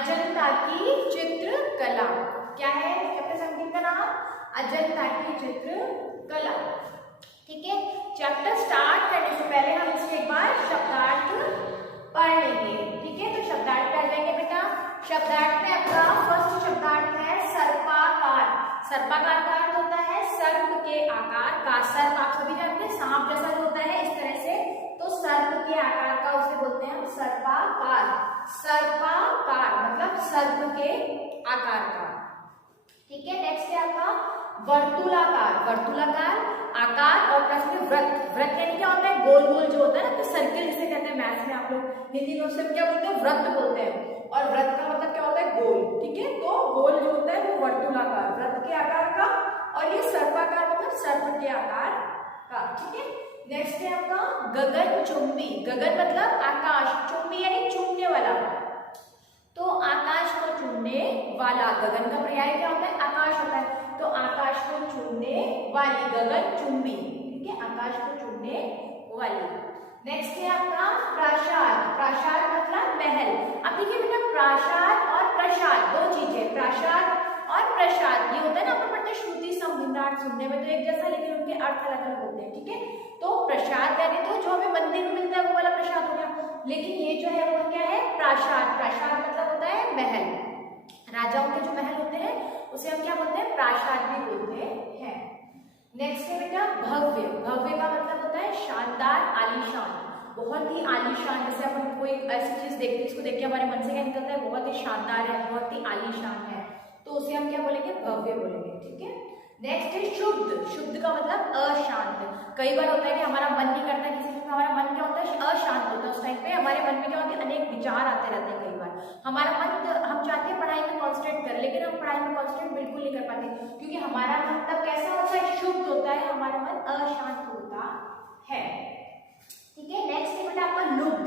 अजंता की चित्रकला। क्या है चैप्टर 17 का नाम? अजंता की चित्रकला। ठीक है, चैप्टर स्टार्ट करने से पहले हम इसके एक बार शब्दार्थ पढ़ लेंगे। ठीक है, तो शब्दार्थ पे आ जाएंगे बेटा। शब्दार्थ में आपका फर्स्ट शब्दार्थ है सर्पाकार। सर्पाकार का अर्थ होता है सर्प के आकार का। सर्प आप सभी जानते हैं सांप जैसा जो होता है इस तरह से, तो सर्प के आकार का उसे बोलते हैं हम सर्पाकार। सर्पाकार मतलब सर्प के आकार का। ठीक है, नेक्स्ट है आपका वर्तुलाकार। वर्तुलाकार आकार और प्लस में वृत्त। वृत्त यानी क्या होता है? गोल गोल जो होता है ना, तो सर्किल जिसे कहते हैं मैथ्स में आप लोग, हिंदी में उससे क्या बोलते हैं? वृत्त बोलते हैं। और वृत्त का मतलब क्या होता है? गोल। ठीक है, तो गोल जो होता है वो वर्तुलाकार, वृत्त के आकार का। और ये सर्पाकार मतलब सर्प के आकार का। ठीक है, नेक्स्ट है आपका गगनचुंबी। गगन मतलब आकाश, चुंबी यानी चूमने वाला, तो आकाश को चूमने वाला। गगन का पर्याय क्या होता है? आकाश होता है, तो आकाश को चूमने वाली गगनचुंबी। ठीक है, आकाश को चूमने वाली। नेक्स्ट है आपका प्रासाद। प्रासाद मतलब महल। अब देखिए बेटा, प्रासाद और प्रसाद दो चीजें, प्रासाद और प्रसाद ये होता है ना, अपन पढ़ते हैं श्रुति समभिन्नार्थ, सुनने में तो एक जैसा लेकिन उनके अर्थ अलग अलग होते हैं। ठीक है, तो प्रसाद यानी तो जो हमें मंदिर में मिलता है वो वाला प्रसाद हो गया, लेकिन ये जो है वो क्या है? प्रासाद। प्रासाद मतलब होता है महल। राजाओं के जो महल होते हैं उसे हम क्या बोलते हैं? प्रासाद भी बोलते हैं। नेक्स्ट है बेटा भव्य। भव्य का मतलब होता है शानदार, आलीशान, बहुत ही आलीशान। जैसे अपन कोई ऐसी चीज देखते हैं इसको देख के हमारे मन से क्या निकलता है? बहुत ही शानदार है, बहुत ही आलीशान है, तो उसे हम क्या बोलेंगे? भव्य बोलेंगे। ठीक है, नेक्स्ट है शुद्ध। शुद्ध का मतलब अशांत। कई बार होता है कि हमारा मन नहीं करता किसी चीज में, हमारा मन क्या होता है? अशांत होता है। उस टाइम पे हमारे मन में क्या होता है? अनेक विचार आते रहते हैं। कई बार हमारा मन, हम चाहते हैं पढ़ाई में कॉन्सेंट्रेट करें, लेकिन हम पढ़ाई में कॉन्सेंट्रेट बिल्कुल नहीं कर पाते, क्योंकि हमारा मन तब कैसा होता है? शुद्ध होता है, हमारा मन अशांत होता है। ठीक है, नेक्स्ट है बेटा आपका लुब्ध।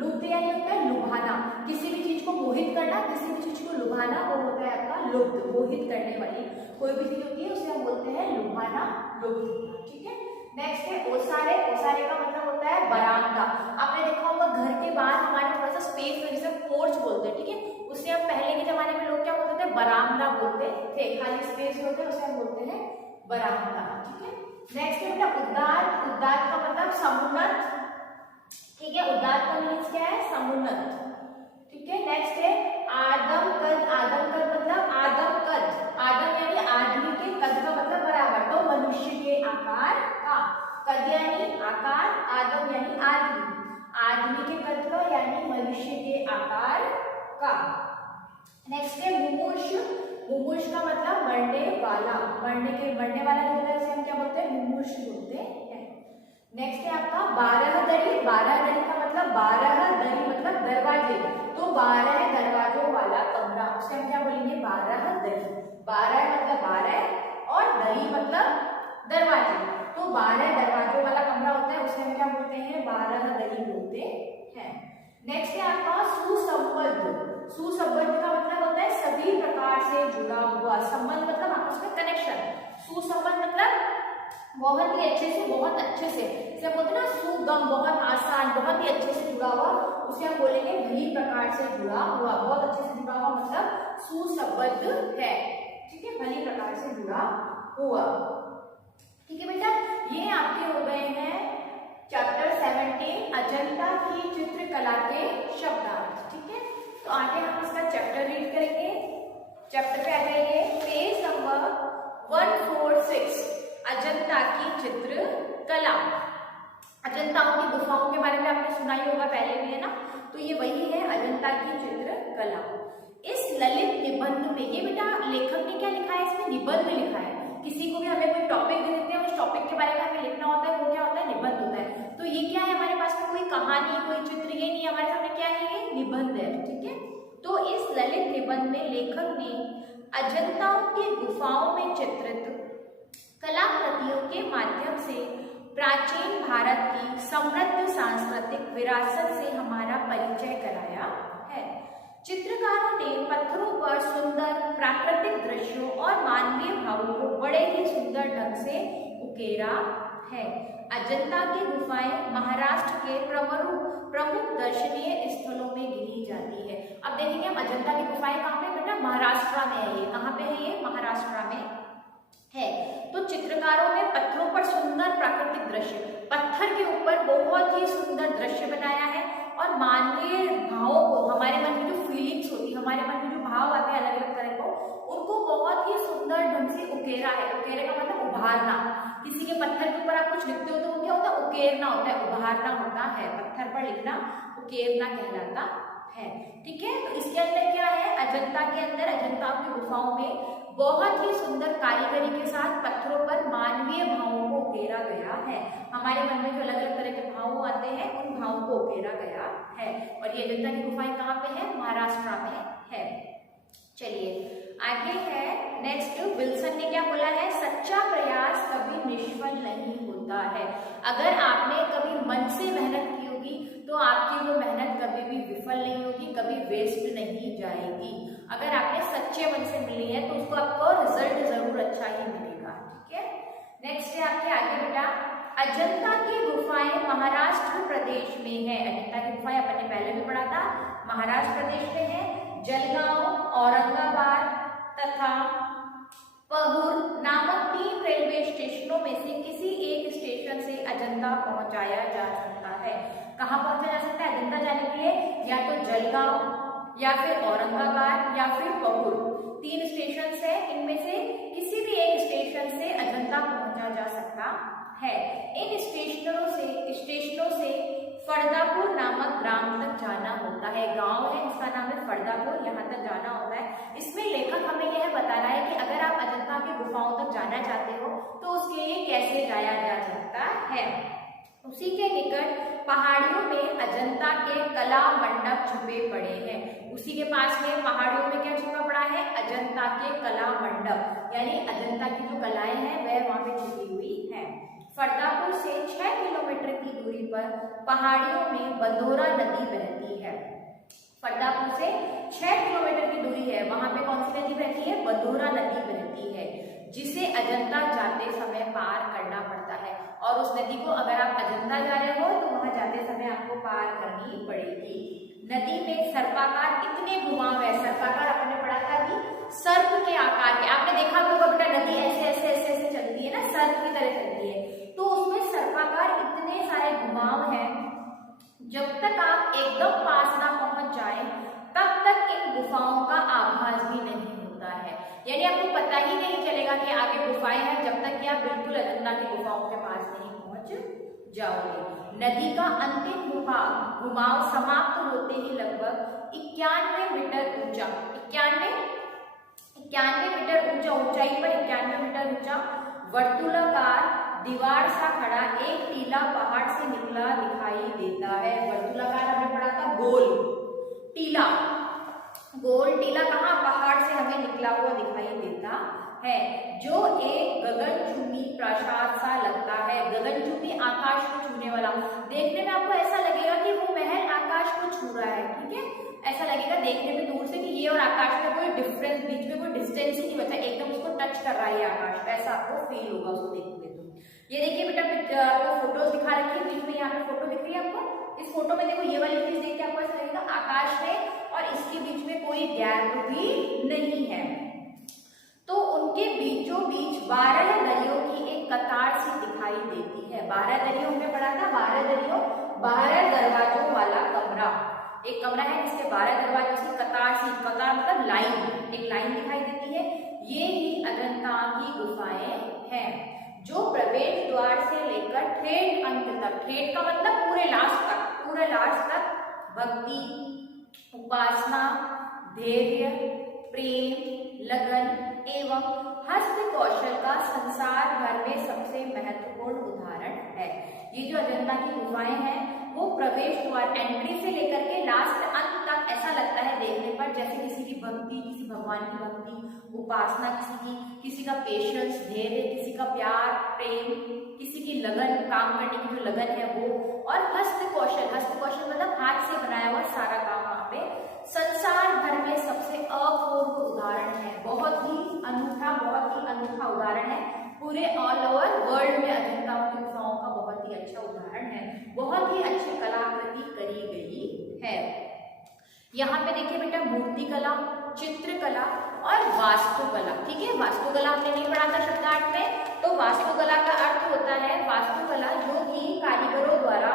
लुब्ध यानी होता है लुभाना, किसी भी चीज को मोहित करना, किसी भी चीज को लुभाना, वो होता है आपका लुब्ध, मोहित करने वाली कोई भी चीज होती है उसे हम बोलते हैं लुभाना, लुब्ध। ठीक है, नेक्स्ट है ओसारे। ओसारे का मतलब होता है बरामदा। आपने देखा होगा घर के बाहर हमारे थोड़ा सा स्पेस में, जिसे पोर्च बोलते हैं। ठीक है, उसे हम पहले के जमाने में लोग क्या बोलते थे? बरामदा बोलते थे। खाली स्पेस होते हैं उसे हम बोलते हैं बरामदा। ठीक है, नेक्स्ट है बेटा उदार। उदार का मतलब समुन्नत। ठीक है, उदार का मीन्स क्या है? समुन्नत। ठीक है, नेक्स्ट है आदमकद। आदमकद मतलब आदम कद। आदम यानी आदमी के, कद का मतलब बराबर, तो मनुष्य के आकार का। कद यानी आकार, आदम यानी आदमी, आदमी के कद का यानी मनुष्य के आकार का। नेक्स्ट है मुमुर्ष। मुमुर्ष का मतलब मरने वाला, मरने वाला जो होता है उसे हम क्या बोलते हैं? मुमुर्ष बोलते हैं। नेक्स्ट है आपका बारहदरी। बारहदरी का मतलब 12 दरी मतलब दरवाजे, तो 12 दरवाजों वाला कमरा, उसे हम क्या बोलेंगे? 12 दरी। 12 मतलब 12 और दरी मतलब दरवाजे, तो 12 दरवाजों वाला कमरा होता है, उसे हम क्या बोलते हैं? 12 दरी बोलते हैं। नेक्स्ट है आपका सुसंबद्ध। सुसंबद्ध का मतलब होता है सभी प्रकार से जुड़ा हुआ। संबंध मतलब आपस में कनेक्शन। सुसंबद्ध मतलब बहुत ही अच्छे से, बहुत अच्छे से, जैसे बोलते हैं ना सुगम, बहुत आसान, बहुत ही अच्छे से जुड़ा हुआ, उसे हम बोलेंगे भली प्रकार से जुड़ा हुआ। बहुत अच्छे से जुड़ा हुआ मतलब सुसंबद्ध है। ठीक है, भली प्रकार से जुड़ा हुआ। ठीक है बेटा, ये आपके हो गए हैं चैप्टर 17 अजंता की चित्रकला के शब्दार्थ। ठीक है, तो आगे हम इसका चैप्टर रीड करेंगे। चैप्टर पे आ जाइए, पेज नंबर 146 अजंता की चित्रकला। अजंताओं की गुफाओं के बारे में आपने सुना ही होगा पहले भी, है ना, तो ये वही है अजंता की चित्रकला। इस ललित निबंध में, ये बेटा लेखक ने क्या लिखा है? इसमें निबंध लिखा है। किसी को भी हमें कोई टॉपिक दे देते हैं, उस टॉपिक के बारे में हमें लिखना होता है, वो क्या होता है? निबंध होता है। तो ये क्या है हमारे पास में? कोई कहानी, कोई चित्र, ये नहीं, हमारे सामने क्या है? ये निबंध है। ठीक है, तो इस ललित निबंध में लेखक ने अजंताओं की गुफाओं में चित्रित कलाकृतियों के माध्यम से प्राचीन भारत की समृद्ध सांस्कृतिक विरासत से हमारा परिचय कराया है। चित्रकारों ने पत्थरों पर सुंदर प्राकृतिक दृश्यों और मानवीय भावों को बड़े ही सुंदर ढंग से उकेरा है। अजंता की गुफाएं महाराष्ट्र के प्रमुख दर्शनीय स्थलों में गिनी जाती है। अब देखेंगे हम अजंता की गुफाएं कहाँ पे बेटा, महाराष्ट्र में है ये। कहाँ पे है ये, महाराष्ट्र में है। तो चित्रकारों ने पत्थरों पर सुंदर प्राकृतिक दृश्य, पत्थर के ऊपर बहुत ही सुंदर दृश्य बनाया है और मानवीय भावों को, हमारे मन में जो फीलिंग्स होती है, हमारे मन में जो भाव आते हैं अलग अलग तरह को, उनको बहुत ही सुंदर ढंग से उकेरा है। उकेरे का मतलब उभारना। किसी के पत्थर के ऊपर आप कुछ लिखते हो तो वो क्या होता है, उकेरना होता है, उभारना होता है। पत्थर पर लिखना उकेरना कहलाता है। ठीक है, तो इसके अंदर क्या है, अजंता के अंदर, अजंता की गुफाओं में बहुत ही सुंदर कारीगरी के साथ पत्थरों पर मानवीय भावों को उकेरा गया है। हमारे मन में जो अलग अलग तरह के भाव आते हैं उन भावों को उकेरा गया है। और ये अजंता की गुफाएं कहाँ पे है, महाराष्ट्र में है। चलिए आगे है नेक्स्ट, विल्सन ने क्या बोला है, सच्चा प्रयास कभी निष्फल नहीं होता है। अगर आपने कभी मन से मेहनत की होगी तो आपकी वो मेहनत कभी भी विफल नहीं होगी, कभी वेस्ट नहीं जाएगी। अगर आपने सच्चे मन से मिली है तो उसको आपको रिजल्ट जरूर अच्छा ही मिलेगा। ठीक है, नेक्स्ट है आपके आगे बेटा, अजंता की गुफाएं महाराष्ट्र प्रदेश में है। अजंता की गुफाएं अपन ने पहले भी पढ़ा था, महाराष्ट्र प्रदेश में है। जलगांव, औरंगाबाद तथा पहुर नामक 3 रेलवे स्टेशनों में से किसी एक स्टेशन से अजंता पहुंचाया जा सकता है। कहाँ पहुंचा जा सकता है अजंता जाने के लिए, या तो जलगांव या फिर औरंगाबाद या फिर पहुर, 3 स्टेशन है, इनमें से किसी भी एक स्टेशन से अजंता पहुंचा जा सकता है। इन स्टेशनों से फरदापुर नामक ग्राम तक जाना होता है। गांव है जिसका नाम है फरदापुर, यहाँ तक जाना होता है। इसमें लेखक हमें यह बता रहा है कि अगर आप अजंता की गुफाओं तक जाना चाहते हो तो उसके लिए कैसे जाया जा सकता है। उसी के निकट पहाड़ियों में अजंता के कला मंडप छुपे पड़े हैं। उसी के पास में पहाड़ियों में क्या छुपा पड़ा है, अजंता के कला मंडप, यानी अजंता की जो कलाएं हैं वह वहां पे छुपी हुई है। फरदापुर से 6 किलोमीटर की दूरी पर पहाड़ियों में बंदोरा नदी बहती है। फरदापुर से 6 किलोमीटर की दूरी है, वहां पे कौन सी नदी बहती है, बंदोरा नदी बहती है, जिसे अजंता जाते समय पार करना पड़ता है। और उस नदी को अगर आप अजंता जा रहे हो तो वहां जाते समय आपको पार करनी पड़ेगी। नदी में सर्पाकार कितने घुमाव है, सर्पाकार आपने पढ़ा था कि सर्प के आकार के, आपने देखा होगा बेटा नदी ऐसे ऐसे ऐसे ऐसे चलती है ना, सर्प की तरह चलती है, तो उसमें सर्पाकार इतने सारे घुमाव हैं, जब तक आप एकदम पास ना पहुंच जाए तब तक इन गुफाओं का आभास भी नहीं होता है। यानी आपको पता ही नहीं चलेगा कि आगे गुफाएं हैं जब तक कि आप बिल्कुल अजंता की गुफाओं के पास नहीं पहुंच जाओगे। नदी का अंतिम घुमाव समाप्त होते ही लगभग 91 मीटर ऊंचा, 91 मीटर ऊंचा, ऊंचाई पर 91 मीटर ऊंचा वर्तुलाकार दीवार सा खड़ा एक टीला पहाड़ से निकला दिखाई देता है। वर्तुलाकार हमने पढ़ा था, गोल टीला, गोल टीला कहाँ, पहाड़ से हमें निकला हुआ दिखाई देता है, जो एक गगनचुंबी प्रासाद सा लगता है। गगनचुंबी आकाश को छूने वाला, देखने में आपको ऐसा लगेगा कि वो महल आकाश को छू रहा है। ठीक है, ऐसा लगेगा देखने में दूर से कि ये और आकाश में कोई डिफरेंस, बीच में कोई डिस्टेंस ही नहीं बचा, एकदम उसको टच कर रहा है आकाश, ऐसा आपको फील होगा उसको देखोगे तो। ये देखिए बेटा आपको फोटोज दिखा रखी है, बीच में यहाँ पे फोटो दिख रही है आपको। इस फोटो में देखो ये वाली चीज देख के आपको ऐसा लगेगा आकाश है और इसके बीच में कोई गैप भी नहीं है। तो उनके बीचों बीच 12 दरियों की एक कतार सी दिखाई देती है। 12 दरियों में पढ़ा था, 12 दरियों, 12 दरवाजों वाला कमरा, एक कमरा है जिसके 12 दरवाजों से कतार सी, कतार मतलब लाइन, एक लाइन दिखाई देती है। ये ही अजंता की गुफाएं हैं, जो प्रवेश द्वार से लेकर ठेठ अंत तक, ठेठ का मतलब पूरे लास्ट तक, पूरे लास्ट तक भक्ति, उपासना, धैर्य, प्रेम, लगन एवं हस्त कौशल का संसार भर में सबसे महत्वपूर्ण उदाहरण है। ये जो अजंता की गुफाएं हैं वो प्रवेश द्वार, एंट्री से लेकर के लास्ट अंत तक ऐसा लगता है देखने पर जैसे किसी की भक्ति, किसी भगवान की भक्ति, उपासना किसी का पेशेंस, धैर्य, किसी का प्यार, प्रेम, किसी की लगन, काम करने की जो लगन है वो, और हस्त कौशल, हस्त कौशल मतलब हाथ से बनाया हुआ सारा काम वहाँ पे संसार भर में सबसे अपूर्व उदाहरण है। बहुत ही अनूठा उदाहरण है। पूरे ऑल ओवर वर्ल्ड में अजंता की गुफाओं का बहुत ही अच्छा उदाहरण है, बहुत ही अच्छी कलाकृति करी गई है। यहाँ पे देखिए बेटा मूर्तिकला, चित्रकला और वास्तुकला। ठीक है, वास्तुकला हमने नहीं पढ़ा था शब्दार्थ में, तो वास्तुकला का अर्थ होता है वास्तुकला जो कि कारीगरों द्वारा,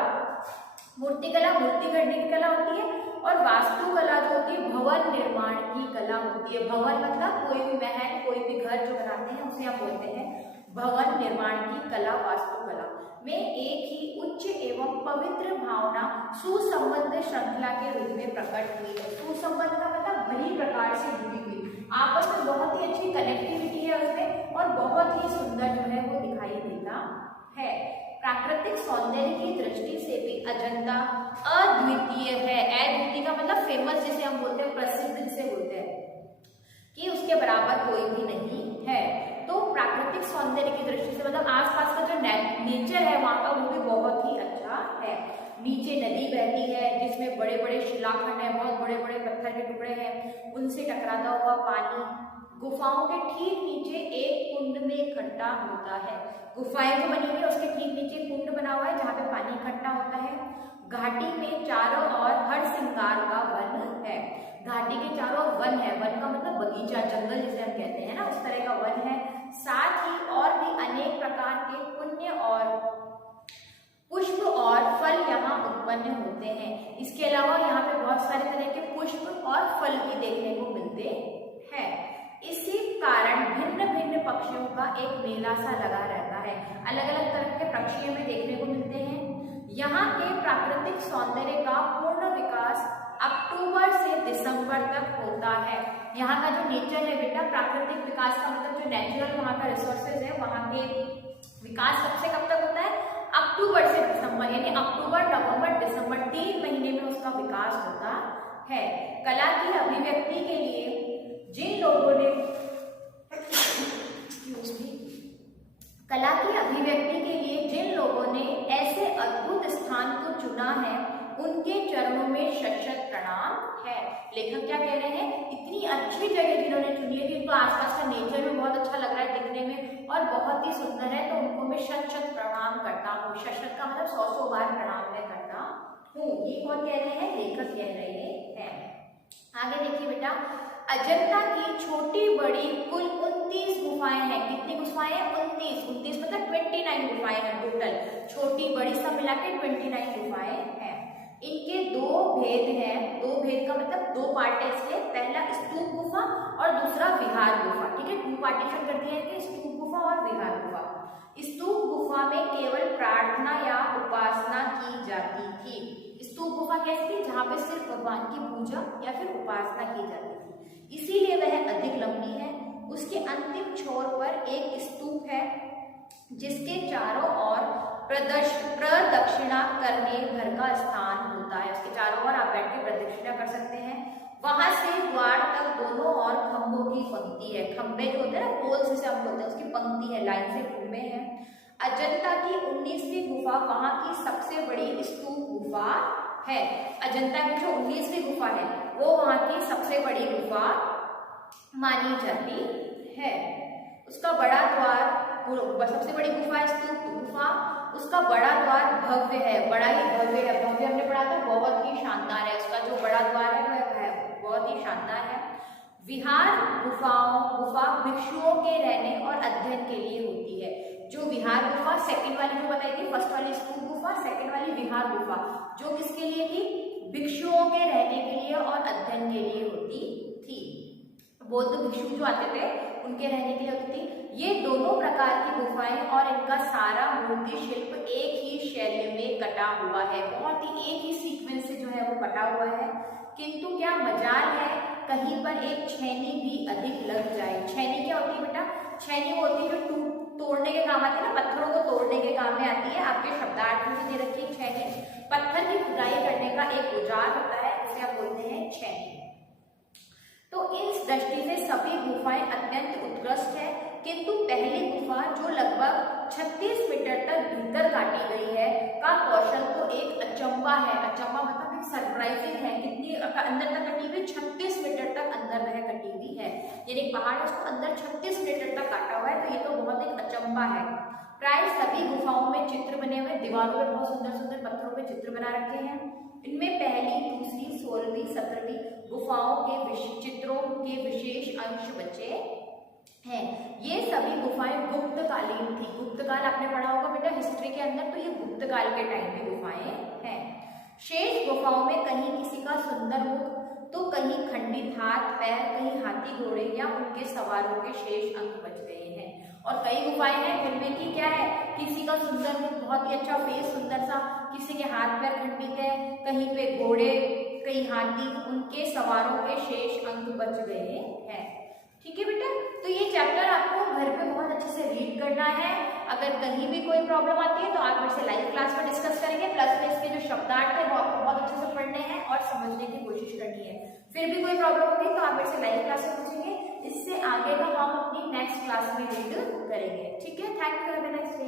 मूर्तिकला मूर्ति गढ़ने की कला होती है और वास्तुकला जो होती है भवन निर्माण की कला होती है। भवन मतलब कोई भी महल, कोई भी घर जो बनाते हैं उसे हम बोलते हैं भवन निर्माण की कला, वास्तुकला में एक ही उच्च एवं पवित्र भावना सुसंबद्ध श्रृंखला के रूप में प्रकट हुई है। सुसंबद्ध का मतलब भली प्रकार से जुड़ी हुई, आपस में बहुत ही अच्छी कनेक्टिविटी है उसमें और बहुत ही सुंदर जो है वो दिखाई देता है। प्राकृतिक सौंदर्य की दृष्टि से भी अजंता अद्वितीय है। अद्वितीय का मतलब फेमस, जिसे हम बोलते हैं प्रसिद्ध, जिसे बोलते हैं कि उसके बराबर कोई भी नहीं है। तो प्राकृतिक सौंदर्य की दृष्टि से मतलब आसपास का जो नेचर है वहाँ का वो भी बहुत ही अच्छा है। नीचे नदी बहती है जिसमें बड़े बड़े शिलाखंड है, बहुत बड़े बड़े पत्थर के टुकड़े हैं, उनसे टकराता हुआ पानी गुफाओं के ठीक नीचे एक कुंड में इकट्ठा होता है। गुफाएं जो बनी हुई है उसके ठीक नीचे कुंड बना हुआ है जहाँ पे पानी इकट्ठा होता है। घाटी में चारों ओर हर श्रृंगार का वन है। घाटी के चारों वन है, वन का मतलब बगीचा, जंगल जिसे हम कहते हैं ना, उस तरह का वन है। साथ ही और भी अनेक प्रकार के पुण्य और पुष्प और फल यहाँ उत्पन्न होते हैं। इसके अलावा यहाँ पे बहुत सारे तरह के पुष्प और फल भी देखने को मिलते हैं। इसी कारण भिन्न भिन्न पक्षियों का एक मेला सा लगा रहता है। अलग अलग तरह के पक्षी हमें देखने को मिलते हैं। यहाँ के प्राकृतिक सौंदर्य का पूर्ण विकास अक्टूबर से दिसंबर तक होता है। यहाँ का जो नेचर है बेटा, प्राकृतिक विकास का मतलब जो नेचुरल वहाँ का रिसोर्सेज है, वहाँ के विकास कब से कब तक होता है? अक्टूबर से दिसंबर, यानी अक्टूबर, नवंबर, दिसंबर 3 महीने में उसका विकास होता है। कला की अभिव्यक्ति के लिए जिन लोगों ने कला की अभिव्यक्ति के लिए जिन लोगों ने ऐसे अद्भुत स्थान को चुना है उनके चरणों में शत-शत प्रणाम है। लेखक क्या कह रहे हैं? इतनी अच्छी जगह जिन्होंने चुनी है, जिनको आसपास का नेचर भी बहुत अच्छा लग रहा है दिखने में और बहुत ही सुंदर है, तो उनको मैं शत-शत प्रणाम करता हूँ। शत-शत का मतलब 100 बार प्रणाम मैं करता हूँ। ये कौन कह रहे हैं? लेखक कह रहे हैं। आगे देखिए बेटा, अजंता की छोटी बड़ी कुल 29 गुफाएं हैं। कितनी गुफाएं हैं? 29 मतलब 29 गुफाएं हैं टोटल। छोटी बड़ी सब मिला के 29 गुफाएं हैं। इनके दो भेद हैं। दो भेद का मतलब दो पार्ट है इसके, पहला स्तूप गुफा और दूसरा विहार गुफा। ठीक है, 2 पार्टीशन कर दिया है कि स्तूप गुफा और विहार गुफा। स्तूप गुफा में केवल प्रार्थना या उपासना की जाती थी। स्तूप गुफा कैसी थी? जहाँ पे सिर्फ भगवान की पूजा या फिर उपासना की जाती थी, इसीलिए वह अधिक लंबी है। उसके अंतिम छोर पर एक स्तूप है जिसके चारों ओर प्रदक्षिणा करने भर का स्थान होता है। उसके चारों ओर आप बैठ के प्रदक्षिणा कर सकते हैं। वहां से द्वार तक दोनों ओर खंभों की पंक्ति है। खंभे जो होते हैं ना, पोल्स जिसे हम बोलते हैं, उसकी पंक्ति है, लाइन से खंभे हैं। अजंता की 19वीं गुफा वहां की सबसे बड़ी स्तूप गुफा है। अजंता की जो 19वीं गुफा है वो वहां की सबसे बड़ी गुफा मानी जाती है। उसका बड़ा द्वार, सबसे बड़ी गुफा है स्तूप गुफा, उसका बड़ा द्वार भव्य है, बड़ा ही भव्य है। भव्य हमने पढ़ा था, बहुत ही शानदार है। उसका जो बड़ा द्वार है वह बहुत ही शानदार है। विहार गुफा भिक्षुओं के रहने और अध्ययन के लिए होती है। जो विहार गुफा सेकंड वाली जो बताई थी, फर्स्ट वाली स्तूप गुफा, सेकंड वाली विहार गुफा, जो किसके लिए थी? भिक्षुओं के रहने के लिए और अध्ययन के लिए होती थी। बौद्ध भिक्षु जो आते थे उनके रहने के लिए होती थी। ये दोनों प्रकार की गुफाएं और इनका सारा मूर्ति शिल्प एक ही शैली में कटा हुआ है। बहुत ही एक ही सीक्वेंस से जो है वो कटा हुआ है। किंतु क्या मजाल है, कहीं पर एक छेनी भी अधिक लग जाए। छेनी क्या होती है बेटा? छेनी वो होती है जो तोड़ने के काम आती है ना, पत्थरों को तोड़ने के काम में आती है। आपके शब्दार्थ में दे रखी है छेनी। पत्थर की खुदाई करने का एक औजार होता है, उसे आप बोलते हैं छेनी। तो इस दृष्टि से सभी गुफाएं अत्यंत उत्कृष्ट है, किंतु पहली गुफा जो लगभग 36 मीटर तक भीतर काटी गई है का कौशल तो एक अचंबा है। अचंबा मतलब एक सरप्राइजिंग है। कितनी अंदर तक कटी हुई? 36 मीटर तक अंदर वह कटी हुई है। यानी पहाड़ उसको अंदर 36 मीटर तक काटा हुआ है, तो ये तो बहुत एक अचंबा है। प्राय सभी गुफाओं में चित्र बने हुए, दीवारों में बहुत सुंदर सुंदर पत्थरों पे चित्र बना रखे हैं। इनमें पहली, दूसरी, 16वीं 17वीं गुफाओं के चित्रों के विशेष अंश बचे हैं। ये सभी गुफाएं गुप्तकालीन थी। गुप्तकाल आपने पढ़ा होगा बेटा हिस्ट्री के अंदर, तो ये गुप्तकाल के टाइम की गुफाएं हैं। शेष गुफाओं में कहीं किसी का सुंदर मुख तो कहीं खंडित हाथ पैर, कहीं हाथी घोड़े या उनके सवारों के शेष अंग बच गए हैं। और कई गुफाएं हैं जिनमें की क्या है, किसी का सुंदर मुख, बहुत ही अच्छा फेस सुंदर सा, किसी के हाथ पैर खंडित है, कहीं पे घोड़े, कहीं हाथी, उनके सवारों के शेष अंग बच गए हैं। ठीक है बेटा, तो ये चैप्टर आपको घर पे बहुत अच्छे से रीड करना है। अगर कहीं भी कोई प्रॉब्लम आती है तो आप मेरे से लाइव क्लास में डिस्कस करेंगे, प्लस में इसके जो शब्दार्थ है वो आपको बहुत अच्छे से पढ़ने हैं और समझने की कोशिश करनी है। फिर भी कोई प्रॉब्लम होगी तो आप मेरे से लाइव क्लास में पूछेंगे, इससे आगे का हम अपनी नेक्स्ट क्लास में रीड करेंगे। ठीक है, thank you, have a nice day.